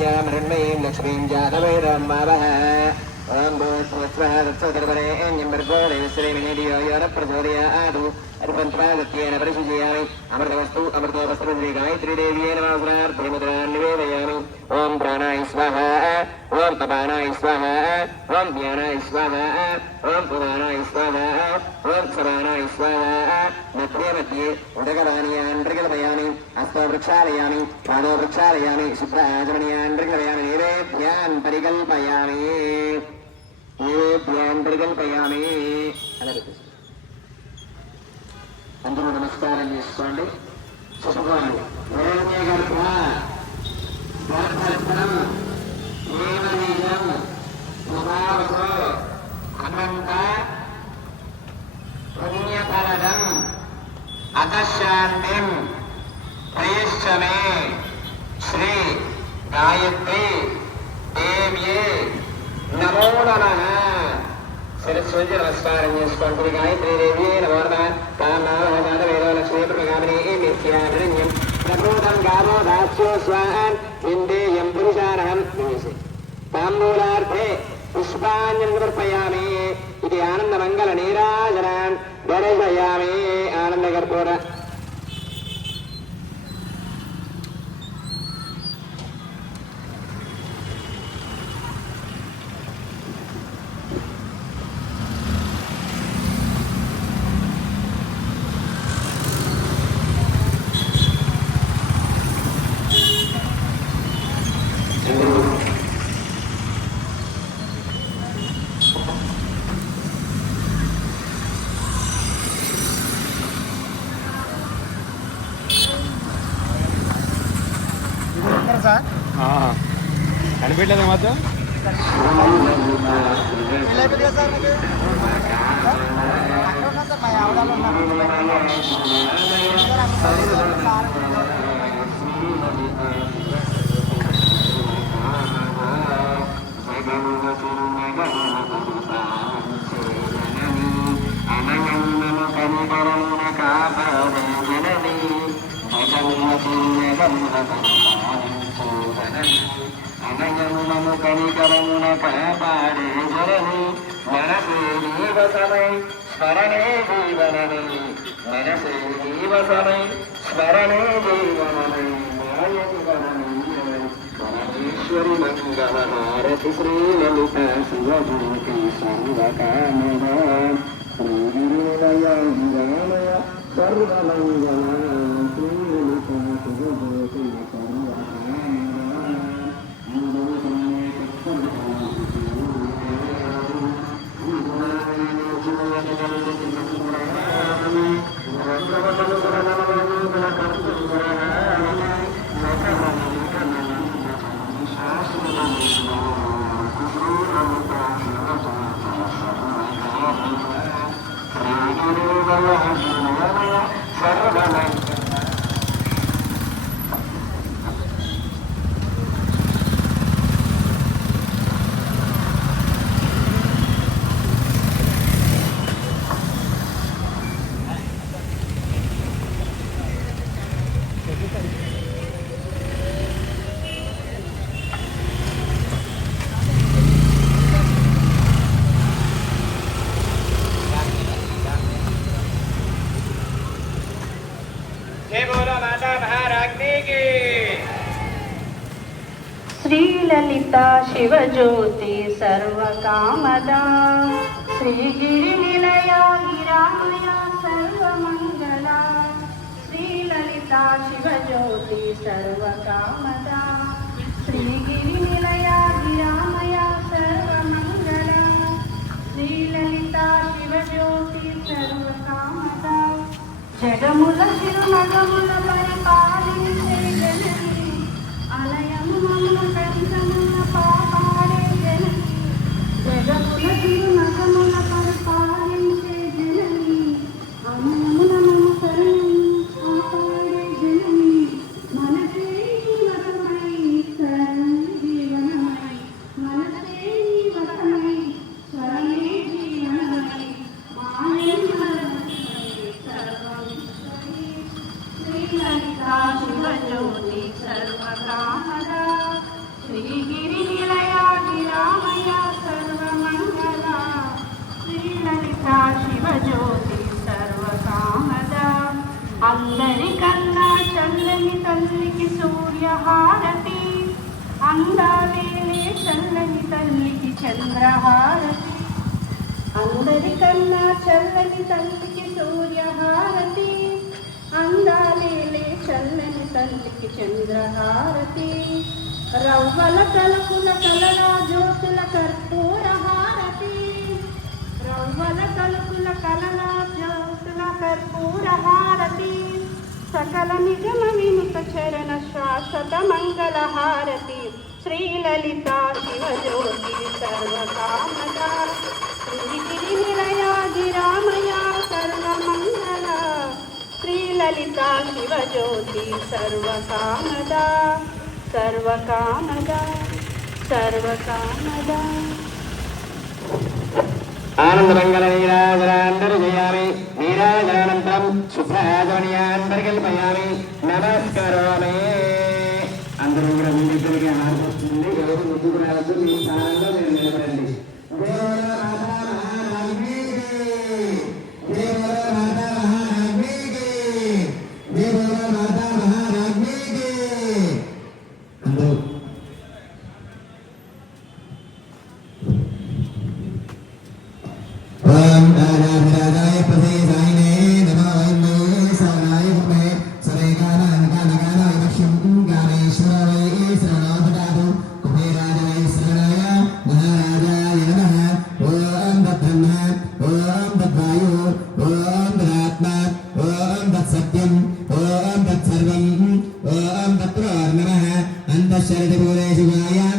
मृण्मयीं लक्ष्मीं जातवैरमावह ॐ भूस्वस्वः तत्सोदर्वरेण्यं भर्गो देवश्रीमिनिधियो यो न प्रचोदयादु अर्पन्त्वागत्येन परिशुचयामि अमृतवस्तु अमृतोपस्त्रश्री गायत्री देव्ये नमः गुणार्थमुद्रान् निवेदयामि ॐ प्राणाय स्वाहा ॐ तपानाय स्वाहा ॐ ज्ञानाय स्वाहा ॐ पुराणाय स्वाहा ॐ समानाय स्वाहा मध्ये मध्ये उदकपानीयान् प्रकल्पयामि हस्तो वृक्षालयामि पादो वृक्षालयामि शुभ्राचमनीयान् प्रकल्पयामि नैवेद्यान् परिकल्पयामि నైవేద్యాన్ని పరికల్పయామి అలాగే అందరూ నమస్కారం చేసుకోండి చెప్పుకోండి గర్భ గర్భం ఏమనీయం స్వభావతో అనంత పుణ్యఫలదం అతశాంతిం గాయత్రి దేవ్యే నమో నమ. సరస్వతి నమస్కారం చేసుకోండి గాయత్రి దేవి నమో నమ. ప్రగామిని నిత్యారణ్యం ప్రబోధం గావో దాస్యో స్వాన్ ఇందేయం పురుషారహం. తాంబూలార్థే పుష్పాంజలి సమర్పయామి. ఇది ఆనందమంగళ నీరాజనాన్ దర్శయామి ఆనందకర్పూర సార్? కనిపెట్టలేదు మాత్రం సార్ మీకు అక్కడ ఉన్నా సార్ మా ఆవిడలో ఉన్నారు సార్ అక్కడ సార్ అనయమునము కనికరమున కాపాడే జరని మనసే జీవసమై స్మరణే జీవనమై మనసే జీవసమై స్మరణే జీవనమై పరమేశ్వరి మంగళ హారతి శ్రీ లలిత శ్రీ గురులయ రామయ సర్వమంగళ శ్రీలలిత శివజ్యోతి సర్వకామదా. శ్రీగిరి నిలయ గిరామయ సర్వమంగళ. శ్రీలలిత శివజ్యోతి సర్వకామదా. శ్రీగిరి నిలయ గిరామయ సర్వమంగళ. శ్రీలలిత శివజ్యోతి సర్వకామదా. జగముల చిరునగముల పరిపాల शिवशिला शिवज्योति सर्वकामदा श्रीगिरिनिलयागिरामया सर्वमङ्गला श्रीललिता शिवज्योति सर्वकामदा అందరికన్నా చల్లని తల్లికి సూర్యహారతి అందాలేలే చల్లని తల్లికి చంద్రహారతి. అందరికన్నా చల్లని తల్లికి సూర్యహారతి అందాలేలే చంద్రహారతి రవ్వల కలుపుల కలరా జ్యోతుల కర్పూర హారతి రవ్వల కలుపుల కలరా జ్యోతుల కర్పూర హారతి సకల నిగమ వినుత చరణ శాశ్వత మంగళ హారతి శ్రీలలిత శివజ్యోతి సర్వకామద గిరి నిలయాగిరామయ సర్వమంగళ ललिता శివజ్యోతి సర్వకామద సర్వకామద సర్వకామద. ఆనందమంగళ నీరాజనాంతర్జయామి నీరాజనానంతరం శుభ్రాజనీయాన్ పరికల్పయామి నమస్కరోమి. అందరూ కూడా మీ దగ్గరికి ఆర్పిస్తుంది ఎవరు ముందుకు రావద్దు. మీ స్థానంలో నిలబడండి. తత్సత్యం ఓం తత్సర్వం ఓం తత్రోర్నమః అంతఃశరదిభూరేషు గాయాం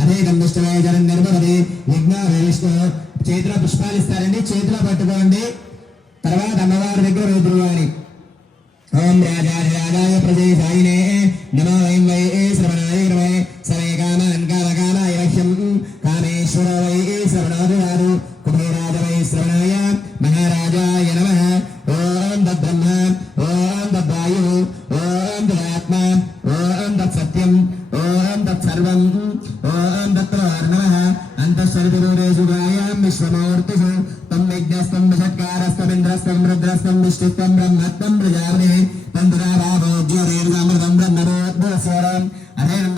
అనేకం చేతిలో పుష్పాలు ఇస్తారండి చేతిలో పట్టుకోండి తర్వాత అమ్మవారి దగ్గర ఓం రాజాధిరాజాయ ప్రజేశాయినే నమో వైం వై శ్రవణాయ सर्वं ॐ भक्तवर्णवः अन्तःसर्वरोरेजुगायां विश्वमूर्तिः तं विज्ञस्तं विषत्कारस्तमिन्द्रस्तं रुद्रस्तं विष्णुस्तं ब्रह्मत्वं प्रजावने तं दुराभावोज्योरेर्गामृतं ब्रह्मवोद्भवस्वरम् अनेन